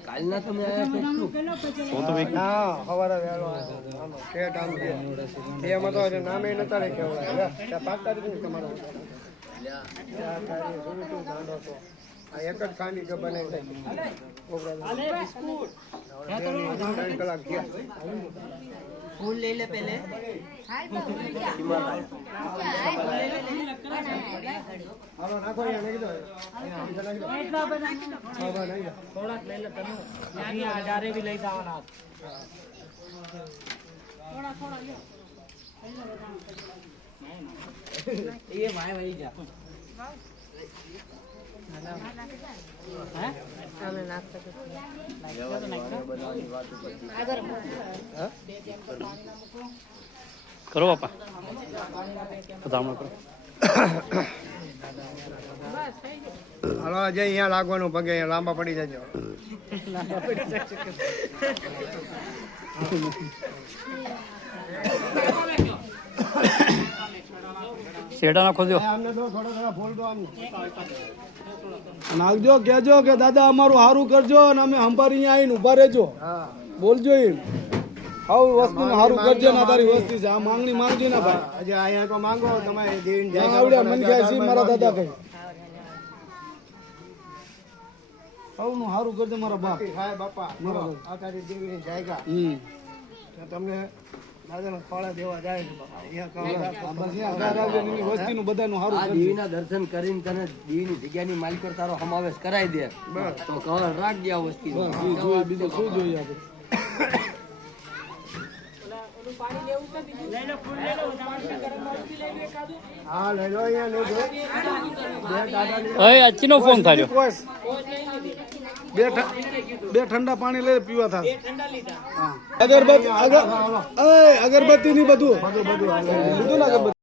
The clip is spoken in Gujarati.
કાલના તમે આયા એક જ ખાંડી કે બને કલાક फूल ले ले पहले હાલો નાખો અહીંયા થોડાક લઈ લે તમે અહીંયા આધારે બી લઈ જવાના થોડા થોડા લ્યો ये भाई भाई जा કરો બાપા પધારણા કરો હાલો આજે અહીંયા લાગવાનું પગે અહીંયા લાંબા પડી જજો શેડા નાખો દો અમને દો થોડા થોડા ફૂલ દો અમને નાખજો કહેજો કે દાદા અમારું સારું કરજો અને અમે અંબારી અહીંયા આવીને ઉભા રહેજો હા બોલજો એમ આવું વસ્તુ સારું કરજો ને તારી વસ્તી છે આ માંગણી માંગજો ને ભાઈ આજે અહીંયા તો માંગો તમારે દેવીને જાય આવડ્યા મન ગયા છે મારા દાદા કઈ આવું સારું કરજો મારા બાપ થાય બાપા આ તારી દેવીને જાયગા તો તમને દાદાના ખોળા દેવા જાય ને બાપા અહીંયા વસ્તીનું બધાનું સારું આ દેવીના દર્શન કરીને તને દેવીની જગ્યાની માલિક પર તારો સમાવેશ કરાવી દે તો કવર રાખજે આ વસ્તી જોઈએ બીજું શું જોઈએ આપણે હા લઈ લો અહીંયા લઈ લો અય અચ્ચીનો ફોન થયો બે ઠંડા પાણી લઈ પીવા થાય અગરબત્તી અગરબત્તી ની બધું લીધું ને અગરબત્તી